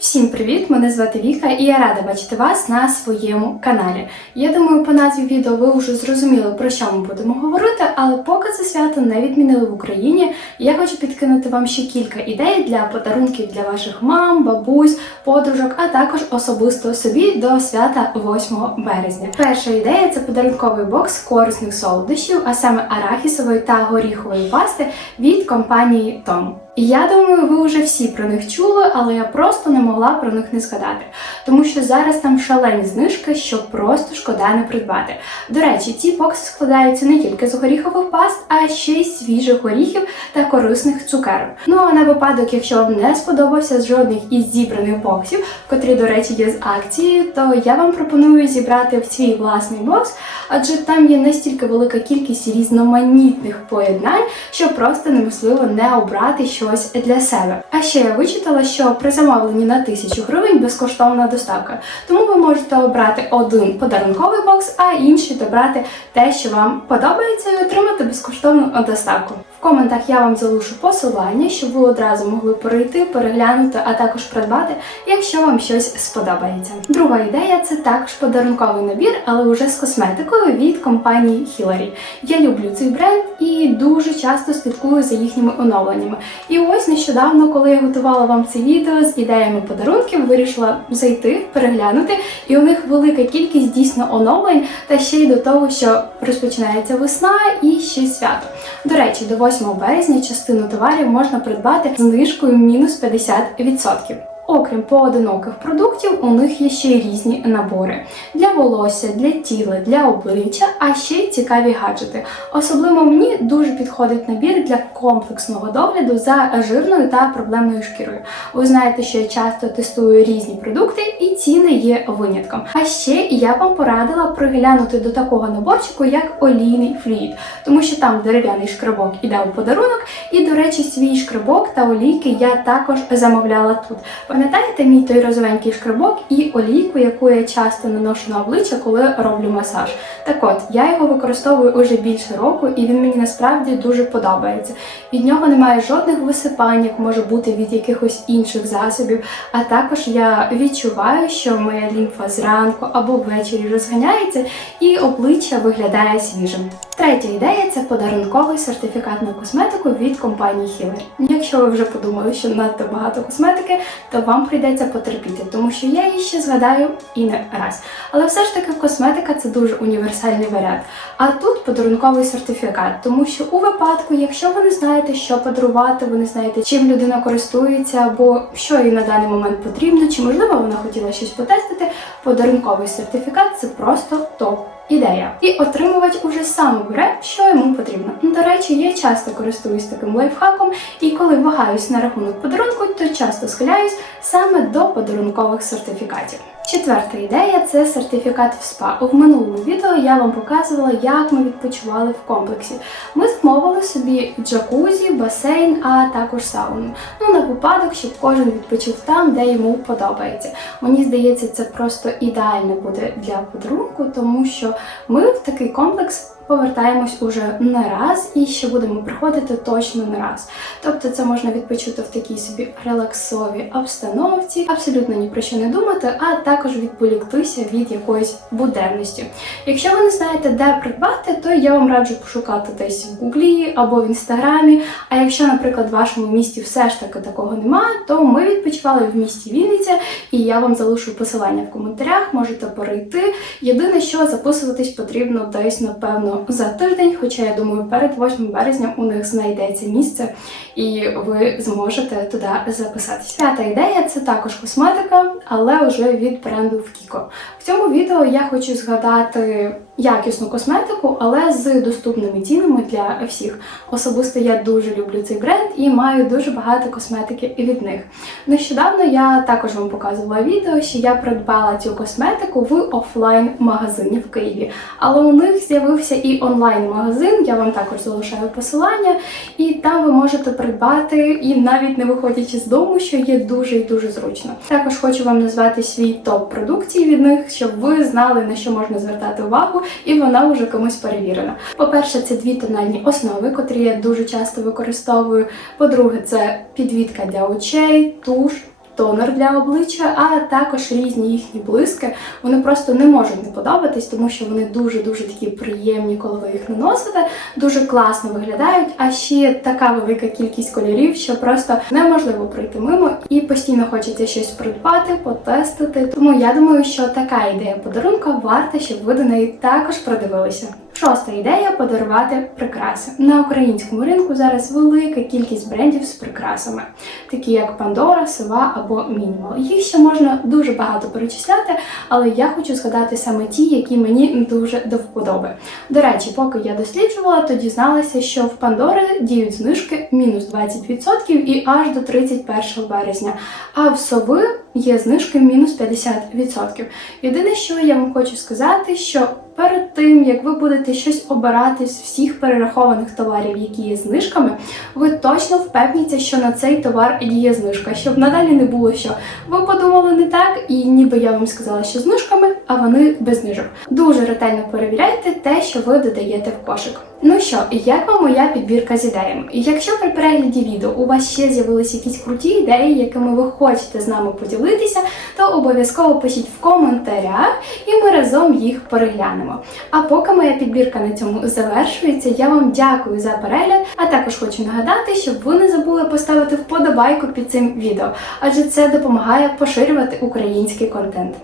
Всім привіт! Мене звати Віка і я рада бачити вас на своєму каналі. Я думаю, по назві відео ви вже зрозуміли, про що ми будемо говорити, але поки це свято не відмінили в Україні, я хочу підкинути вам ще кілька ідей для подарунків для ваших мам, бабусь, подружок, а також особисто собі до свята 8 березня. Перша ідея це подарунковий бокс корисних солодощів, а саме арахісової та горіхової пасти від компанії Том. І я думаю, ви вже всі про них чули, але я просто не могла про них не згадати, тому що зараз там шалені знижки, що просто шкода не придбати. До речі, ці бокси складаються не тільки з горіхових паст, а ще й свіжих горіхів та корисних цукерок. Ну а на випадок, якщо вам не сподобався жодних із зібраних боксів, котрі, до речі, є з акції, то я вам пропоную зібрати в свій власний бокс, адже там є настільки велика кількість різноманітних поєднань, що просто неможливо не обрати щось для себе. А ще я вичитала, що при замовленні на 1000 гривень безкоштовна доставка. Тому ви можете обрати один подарунковий бокс, а інший добрати те, що вам подобається, і отримати безкоштовну доставку. В коментах я вам залишу посилання, щоб ви одразу могли перейти, переглянути, а також придбати, якщо вам щось сподобається. Друга ідея це також подарунковий набір, але вже з косметикою від компанії Hillary. Я люблю цей бренд і дуже часто слідкую за їхніми оновленнями. І ось нещодавно, коли я готувала вам це відео з ідеями подарунків, вирішила зайти, переглянути, і у них велика кількість дійсно оновлень, та ще й до того, що розпочинається весна і ще свято. До речі, до 8 березня частину товарів можна придбати з знижкою мінус 50%. Окрім поодиноких продуктів, у них є ще й різні набори для волосся, для тіла, для обличчя, а ще й цікаві гаджети. Особливо мені дуже підходить набір для комплексного догляду за жирною та проблемною шкірою. Ви знаєте, що я часто тестую різні продукти, і ціни є винятком. А ще я вам порадила приглянути до такого наборчику, як олійний флюїд, тому що там дерев'яний шкребок іде у подарунок, і, до речі, свій шкребок та олійки я також замовляла тут. Пам'ятаєте мій той розовенький шкребок і олійку, яку я часто наношу на обличчя, коли роблю масаж? Так от, я його використовую уже більше року, і він мені насправді дуже подобається. Від нього немає жодних висипань, як може бути від якихось інших засобів. А також я відчуваю, що моя лімфа зранку або ввечері розганяється, і обличчя виглядає свіжим. Третя ідея це подарунковий сертифікат на косметику від компанії Hillary. Якщо ви вже подумали, що надто багато косметики, то вам прийдеться потерпіти, тому що я її ще згадаю і не раз. Але все ж таки косметика це дуже універсальний варіант. А тут подарунковий сертифікат, тому що у випадку, якщо ви не знаєте, що подарувати, ви не знаєте, чим людина користується, або що їй на даний момент потрібно, чи можливо вона хотіла щось потестити, подарунковий сертифікат це просто топ. Ідея. І отримувач уже сам обере, що йому потрібно. Ну, До речі, я часто користуюсь таким лайфхаком, і коли вагаюсь на рахунок подарунку, то часто схиляюсь саме до подарункових сертифікатів. Четверта ідея це сертифікат в спа. У минулому відео я вам показувала, як ми відпочивали в комплексі. Ми замовили собі джакузі, басейн, а також сауну. Ну на випадок, щоб кожен відпочив там, де йому подобається. Мені здається, це просто ідеально буде для подарунку, тому що ми в такий комплекс. Повертаємось уже не раз і ще будемо приходити точно не раз. Тобто це можна відпочити в такій собі релаксовій обстановці, абсолютно ні про що не думати, а також відволіктися від якоїсь буденності. Якщо ви не знаєте, де придбати, то я вам раджу пошукати десь в гуглі або в інстаграмі. А якщо, наприклад, в вашому місті все ж таки такого немає, то ми відпочивали в місті Вінниця, і я вам залишу посилання в коментарях, можете перейти. Єдине, що записуватись потрібно десь, напевно, за тиждень, хоча я думаю, перед 8 березня у них знайдеться місце, і ви зможете туди записатися. П'ята ідея це також косметика, але вже від бренду Вкіко. В цьому відео я хочу згадати якісну косметику, але з доступними цінами для всіх. Особисто я дуже люблю цей бренд і маю дуже багато косметики від них. Нещодавно я також вам показувала відео, що я придбала цю косметику в офлайн-магазині в Києві. Але у них з'явився і онлайн-магазин, я вам також залишаю посилання, і там ви можете придбати і навіть не виходячи з дому, що є дуже і дуже зручно. Також хочу вам назвати свій топ продукції від них, щоб ви знали на що можна звертати увагу, і вона вже комусь перевірена. По-перше, це дві тональні основи, котрі я дуже часто використовую. По-друге, це підвідка для очей, туш. Тонер для обличчя, а також різні їхні блиски. Вони просто не можуть не подобатись, тому що вони дуже-дуже такі приємні, коли ви їх наносите, дуже класно виглядають. А ще така велика кількість кольорів, що просто неможливо пройти мимо і постійно хочеться щось придбати, потестити. Тому я думаю, що така ідея подарунка варта, щоб ви до неї також продивилися. Шоста ідея подарувати прикраси. На українському ринку зараз велика кількість брендів з прикрасами, такі як Pandora, Сова або Minimal. Їх ще можна дуже багато перечисляти, але я хочу згадати саме ті, які мені дуже до вподоби. До речі, поки я досліджувала, то дізналася, що в Pandora діють знижки мінус 20% і аж до 31 березня. А в Сови є знижки мінус 50%. Єдине, що я вам хочу сказати, що перед тим, як ви будете щось обирати з всіх перерахованих товарів, які є знижками, ви точно впевніться, що на цей товар діє знижка, щоб надалі не було, що ви подумали не так, і ніби я вам сказала, що знижками, а вони без знижок. Дуже ретельно перевіряйте те, що ви додаєте в кошик. Ну що, як вам моя підбірка з ідеями? Якщо при перегляді відео у вас ще з'явилися якісь круті ідеї, якими ви хочете з нами поділитися, то обов'язково пишіть в коментарях, і ми разом їх переглянемо. А поки моя підбірка на цьому завершується, я вам дякую за перегляд, а також хочу нагадати, щоб ви не забули поставити вподобайку під цим відео, адже це допомагає поширювати український контент.